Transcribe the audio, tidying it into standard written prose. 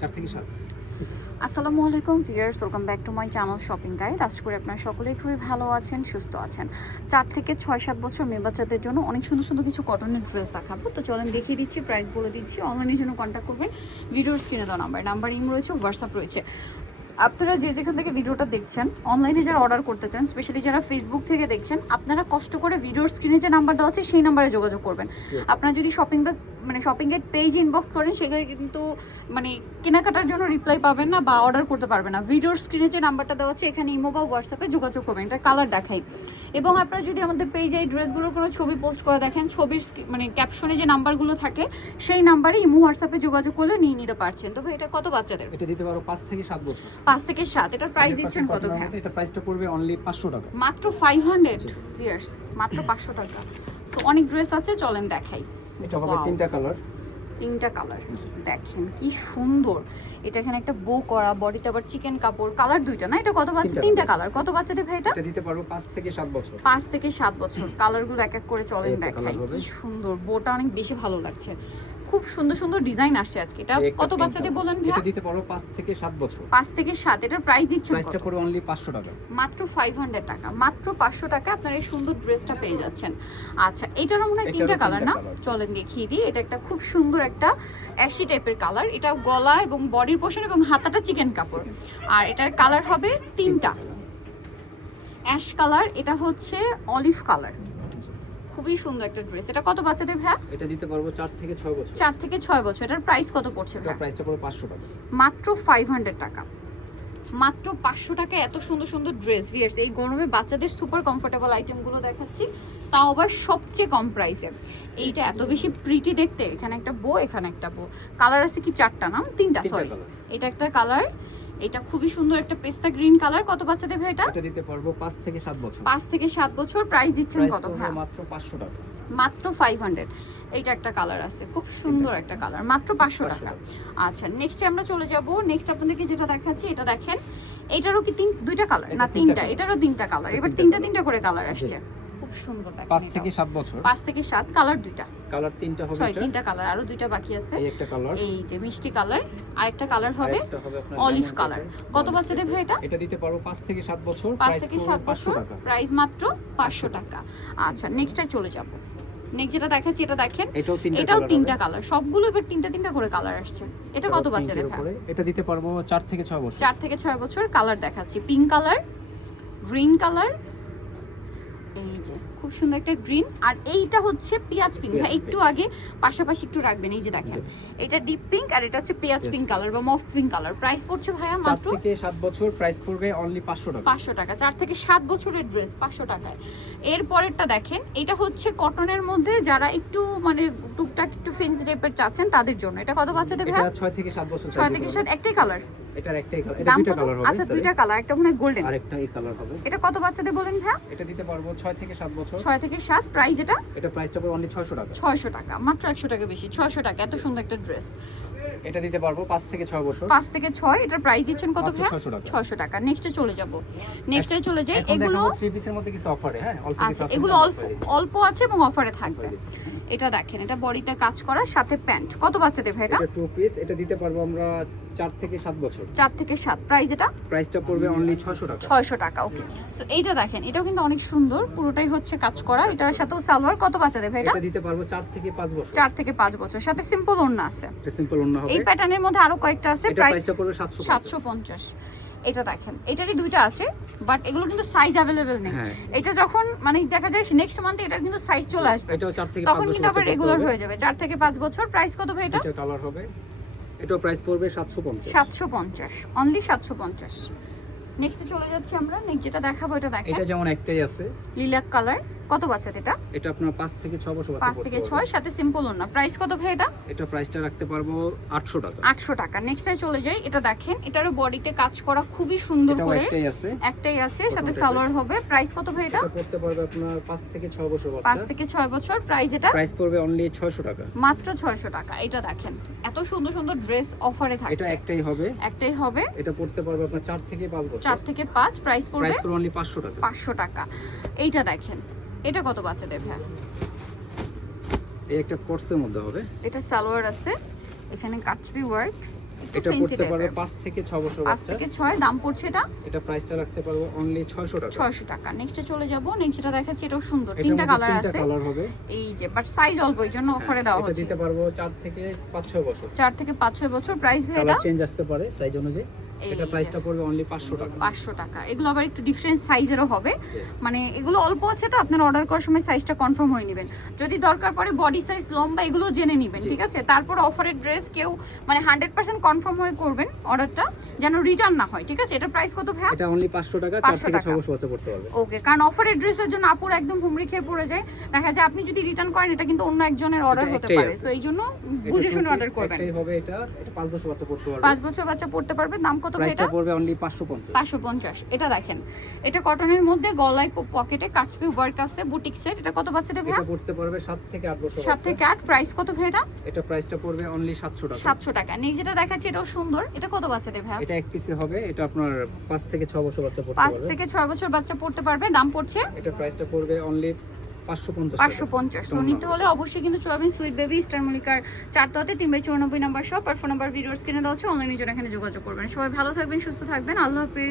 4 থেকে 7। আসসালামু আলাইকুম viewers, welcome back to my channel shopping guide. আশা করি আপনারা সকলেই খুবই ভালো আছেন, সুস্থ আছেন। 4 থেকে 6-7 বছর মেয়ে বাচ্চাদের জন্য অনেক সুন্দর সুন্দর কিছু কটনের ড্রেস দেখাবো। তো চলেন দেখিয়ে দিচ্ছি, প্রাইস বলে দিচ্ছি। অনলাইনের জন্য কন্ট্যাক্ট করবেন, ভিডিওর স্ক্রিনে দেওয়া নাম্বার ইম রয়েছে, হোয়াটসঅ্যাপ রয়েছে। আপনারা যে যেখান থেকে ভিডিওটা দেখছেন, অনলাইনে যারা অর্ডার করতে চান, স্পেশালি যারা ফেসবুক থেকে দেখছেন, আপনারা কষ্ট করে ভিডিওর স্ক্রিনে যে নাম্বার দেওয়া আছে সেই নাম্বারে যোগাযোগ করবেন। আপনারা যদি শপিংয়ের পেজ ইনবক্স করেন, সেখানে কিন্তু কেনাকাটার জন্য রিপ্লাই পাবেন না বা অর্ডার করতে পারবেন না। ভিডিওর স্ক্রিনে যে নাম্বারটা দেওয়া আছে এখানে ইমো বা হোয়াটসঅ্যাপে যোগাযোগ করবেন, এটা কালার দেখাই। এবং আপনারা যদি আমাদের পেজে এই ড্রেসগুলোর কোনো ছবি পোস্ট করে দেখেন, ছবির ক্যাপশনে যে নাম্বারগুলো থাকে সেই নাম্বারে ইমো হোয়াটসঅ্যাপে যোগাযোগ করলে নিয়ে নিতে পারছেন। তো ভাই এটা কত বাচ্চাদের? এটা দিতে পারো 5 থেকে 7 বছর। 5 থেকে 7। এটার প্রাইস দিচ্ছেন কত ভাই? এটা প্রাইসটা পড়বে অনলি 500 টাকা, মাত্র 500 ভিউয়ার্স, মাত্র 500 টাকা। সো অনেক ড্রেস আছে, চলেন দেখাই। এটা হবে তিনটা কালার দেখেন কি সুন্দর। এটা এখানে একটা বো করা, বডিতে আবার চিকেন কাপড়, কালার দুইটা না? এটা কত বাচ্চা? তিনটা কালার। কত বাচ্চাদের ভাই এটা? এটা দিতে পারবো 5 থেকে 7 বছর। 5 থেকে 7 বছর। কালারগুলো এক এক করে চলেন দেখাই। কি সুন্দর, বোটা অনেক বেশি ভালো লাগছে। খুব সুন্দর সুন্দর ডিজাইন আসছে আজকে। এটা কত বাচ্চাদের বলেন ভাই? এটা দিতে পারো 5 থেকে 7 বছর। 5 থেকে 7। এটার প্রাইস দিচ্ছেন কত? প্রাইসটা পড়বে অনলি 500 টাকা, মাত্র 500 টাকা। মাত্র 500 টাকা আপনারা এই সুন্দর ড্রেসটা পেয়ে যাচ্ছেন। আচ্ছা, এটারও মনে হয় তিনটা কালার না? চলেন দেখিয়ে দিই। এটা একটা খুব সুন্দর একটা অ্যাশি টাইপের কালার। এটা গলা এবং বডির পোর্শন এবং হাতাটা চিকেন কাপড়। আর এটার কালার হবে তিনটা। অ্যাশ কালার, এটা হচ্ছে অলিভ কালার। খুবই সুন্দর একটা ড্রেস। এটা কত বাচ্চাদের ভাই? এটা দিতে পারবো 4 থেকে 6 বছর। 4 থেকে 6 বছর। এটার প্রাইস কত পড়ছে ভাই? প্রাইসটা পড়বে 500 টাকা, মাত্র 500 টাকা। মাত্র 500 টাকা এত সুন্দর সুন্দর ড্রেস। ভিয়ার্স, এই গরমে বাচ্চাদের সুপার কমফোর্টেবল আইটেমগুলো দেখাচ্ছি, তাও আবার সবচেয়ে কম প্রাইসে। এইটা এত বেশি প্রিটি দেখতে। এখানে একটা বো, এখানে একটা বো। কালার আছে কি? 4টা না? 3টা, সরি। এটা একটা কালার, এটা খুবই সুন্দর একটা পেস্তা গ্রিন কালার। কত বাচ্চাদের ভাই এটা? এটা দিতে পারবো 5 থেকে 7 বছর। 5 থেকে 7 বছর। প্রাইস দিচ্ছেন কত ভাই? মাত্র 500 টাকা, মাত্র 500। এইটা একটা কালার আছে, খুব সুন্দর একটা কালার, মাত্র 500 টাকা। আচ্ছা, নেক্সটে আমরা চলে যাব। নেক্সট আপনাদেরকে যেটা দেখাচ্ছি, এটা দেখেন। এটারও কি দুইটা কালার না? তিনটা। এটারও তিনটা কালার। এবার তিনটা করে কালার আসছে। খুব সুন্দর দেখেন। 5 থেকে 7 বছর। 5 থেকে 7। কালার দুইটা। কালার তিনটা হবে। সরি, তিনটা কালার, আরো দুইটা বাকি আছে। এই একটা কালার, এই যে মিষ্টি কালার। আরেকটা কালার হবে অলিভ কালার। কত বাচ্চাদের ভাই এটা? এটা দিতে পারবো 5 থেকে 7 বছর। 5 থেকে 7 বছর। প্রাইস মাত্র 500 টাকা। আচ্ছা, নেক্সটে চলে যাব। নেক্সট যেটা দেখাচ্ছি, এটা দেখেন। এটাও তিনটা কালার। সবগুলো এবার তিনটা করে কালার আসছে। এটা কত বাচ্চাদের ভাই? এটা দিতে পারবো 4 থেকে 6 বছর। 4 থেকে 6 বছর। কালার দেখাচ্ছি, পিঙ্ক কালার, গ্রিন কালার, এই যে খুব সুন্দর একটা গ্রিন। আর এইটা হচ্ছে পেঁয়াজ পিঙ্ক। ভাই একটু আগে পাশাপাশি একটু রাখবেন। এই যে দেখেন, এটা ডিপ পিঙ্ক আর এটা হচ্ছে পেঁয়াজ পিঙ্ক কালার বা মফ পিঙ্ক কালার। প্রাইস পড়ছে ভাইয়া মাত্র 4 থেকে 7 বছর। প্রাইস পড়বে অনলি 500 টাকা। 500 টাকা। 4 থেকে 7 বছরের ড্রেস 500 টাকায়। এর পরেরটা দেখেন, এটা হচ্ছে কটনের মধ্যে যারা একটু টুকটাক একটু ফেন্সি টাইপের চাচ্ছেন তাদের জন্য। এটা কত বাচ্চাদের ভাই? এটা 6 থেকে 7 বছর। 6 থেকে 7। একটাই কালার? এটার একটাই কালার। এটা দুইটা কালার হবে। আচ্ছা, দুইটা কালার, একটা মনে হয় গোল্ডেন, আরেকটা এই কালার হবে। এটা কত বাচ্চাদের বলেন ভাই? এটা দিতে পারবো 6 থেকে 7 বছর। 6 থেকে 7। প্রাইস এটা প্রাইসটা পড়বে অনলি 600 টাকা। 600 টাকা। মাত্র 100 টাকা বেশি। 600 টাকা। এত সুন্দর একটা ড্রেস। এটা দিতে পারবো 5 থেকে 6 বছর। 5 থেকে 6। এটার প্রাইস দিচ্ছেন কত ভাই? 600 টাকা। নেক্সটে চলে যাব। নেক্সটে চলে যাই। এগুলো 3 পিসের মধ্যে কিছু অফারে, হ্যাঁ অল্প কিছু। আচ্ছা, এগুলো অল্প আছে এবং অফারে থাকবে। এটা দেখেন, এটা বডিতে কাজ করা, সাথে প্যান্ট। কত বাচ্চাদের ভাই এটা? 2 পিস। এটা দিতে পারবো আমরা 4 থেকে 7 বছর। 4 থেকে 7। প্রাইস প্রাইসটা পড়বে অনলি 600 টাকা। 600 টাকা। ওকে। সো এইটা দেখেন, এটাও কিন্তু অনেক সুন্দর, পুরোটাই হচ্ছে কাজ করা। এটার সাথেও সালোয়ার। কত বাচ্চাদের ভাই এটা? এটা দিতে পারবো 4 থেকে 5 বছর। 4 থেকে 5 বছর। সাথে সিম্পল ওড়না আছে। এটা সিম্পল ওড়না হবে। এই প্যাটার্নের মধ্যে আরো কয়েকটা আছে। প্রাইসটা পড়বে 750। এটা দেখেন, এটারই দুইটা আছে, বাট এগুলো কিন্তু সাইজ अवेलेबल নেই। এটা যখন দেখা যায় নেক্সট মান্থে এটার কিন্তু সাইজ চলে আসবে, এটাও 4 থেকে 5 বছর, তখন কিন্তু আবার রেগুলার হয়ে যাবে। 4 থেকে 5 বছর। প্রাইস কত ভাই এটা? এটা কালার হবে। এটাও প্রাইস পড়বে 750। 750, অনলি 750। নেক্সটে চলে যাচ্ছি আমরা। নেক্সট যেটা দেখাবো, এটা দেখেন। এটা যেমন একটাই আছে, লিলাক কালার। কত বাচ্চাদের এটা? এটা আপনার 5 থেকে 6 বছর। 5 থেকে 6, সাথে সিম্পল ওড়না। প্রাইস কত ভাই এটা? এটা প্রাইসটা রাখতে পারবো 800 টাকা। 800 টাকা। নেক্সটে চলে যাই। এটা দেখেন, এটারও বডিতে কাজ করা খুবই সুন্দর করে। একটাই আছে, সাথে সালোয়ার হবে। প্রাইস কত ভাই এটা? করতে পারবে আপনার 5 থেকে 6 বছর বাচ্চা। 5 থেকে 6 বছর। প্রাইস এটা? প্রাইস পড়বে অনলি 600 টাকা। মাত্র 600 টাকা। এটা দেখেন, এত সুন্দর সুন্দর ড্রেস অফারে থাকছে। এটা একটাই হবে। একটাই হবে। এটা পড়তে পারবে আপনার 4 থেকে 5 বছর। 4 থেকে 5। প্রাইস পড়বে অনলি 500 টাকা। 500 টাকা। এইটা দেখেন, এটা কত বাচ্চাদের ভাই? এই একটা কোর্সের মধ্যে হবে। এটা সালোয়ার আছে, এখানে কাটছবি ওয়ার্ক, একটু এটা ফেন্সি পড়তে পারবে টাইপের। 5 থেকে 6 বছর 5 বাচ্চা। থেকে 6 দাম পড়ছে এটা এটা প্রাইসটা রাখতে পারবো অনলি 600 টাকা। 600 টাকা। নেক্সটে চলে যাব। নেক্সট যেটা দেখাচ্ছি এটাও সুন্দর, এটার তিনটা মধ্যে কালার তিনটা আছে কালার হবে। এই যে, বাট সাইজ অল্প, এই জন্য অফারে দেওয়া এটা হচ্ছে। দিতে পারবো 4 থেকে 5-6 বছর। 4 থেকে 5-6 বছর। প্রাইস ভাই এটা কালার চেঞ্জ আসতে পারে সাইজ অনুযায়ী। এই এটা যে। প্রাইসটা পড়বে অনলি 500 টাকা। 500 টাকা। এগুলো আবার একটু ডিফারেন্ট সাইজেরও হবে, জি। মানে এগুলো অল্প আছে তো আপনার অর্ডার করার সময় সাইজটা কনফার্ম হয়ে নেবেন। যদি দরকার পড়ে বডি সাইজ লম্বা এগুলো জেনে নেবেন, জি। ঠিক আছে? তারপর অফারের ড্রেস কেউ মানে 100% কনফার্ম হয়ে করবেন অর্ডারটা, যেন রিটার্ন না হয়, ঠিক আছে? এটা প্রাইস কত ভাই? এটা অনলি 500 টাকা, 4 500 থেকে টাকা। 6 বছর বাচ্চা পড়তে পারবে। ওকে, কারণ অফারের ড্রেসের জন্য আপুর একদম হুমড়ি খেয়ে পড়ে যায়, দেখা যায় আপনি যদি রিটার্ন করেন এটা কিন্তু অন্য একজনের অর্ডার এটা হতে একটাই পারে, আছে। সো এই জন্য এটা বুঝে two শুনে piece, অর্ডার করবেন। একটাই হবে এটা 5 বছর বাচ্চা পড়তে পারবে। 5 বছর বাচ্চা পড়তে পারবে। দাম কত ভাই প্রাইসটা এটা? পড়বে অনলি 550। 550। এটা দেখেন, এটা কটনের মধ্যে গলায় পকেটে কাটপি ওয়ার্ক আছে, বুটিক্সের। এটা কত বাচ্চাদের ভাই? এটা পড়তে পারবে 7 থেকে 8 বছর 7 বাচ্চা। থেকে 8। প্রাইস কত ভাই এটা? এটা প্রাইসটা পড়বে অনলি 700 টাকা। 700 টাকা। নেক্সট যেটা দেখাচ্ছি এটাও সুন্দর, এটা কত বাচ্চাদের ভাই? এটা এক পিসে হবে। এটা আপনার 5 থেকে 6 বছর বাচ্চা পড়তে 5 পারবে। থেকে 6 বছর বাচ্চা পড়তে পারবে। দাম পড়ছে এটা প্রাইসটা পড়বে অনলি 550 টাকা। 550। সো নিতে হলে অবশ্যই কিন্তু চলে আসবেন সুইট বেবি স্টার মল্লিকার 4 3/94 নাম্বার শপ আর ফোন নাম্বার ভিডিওর স্ক্রিনে দেওয়া আছে। অনলাইনে জন্য এখানে যোগাযোগ করবেন। সবাই ভালো থাকবেন, সুস্থ থাকবেন। আল্লাহ হাফেজ।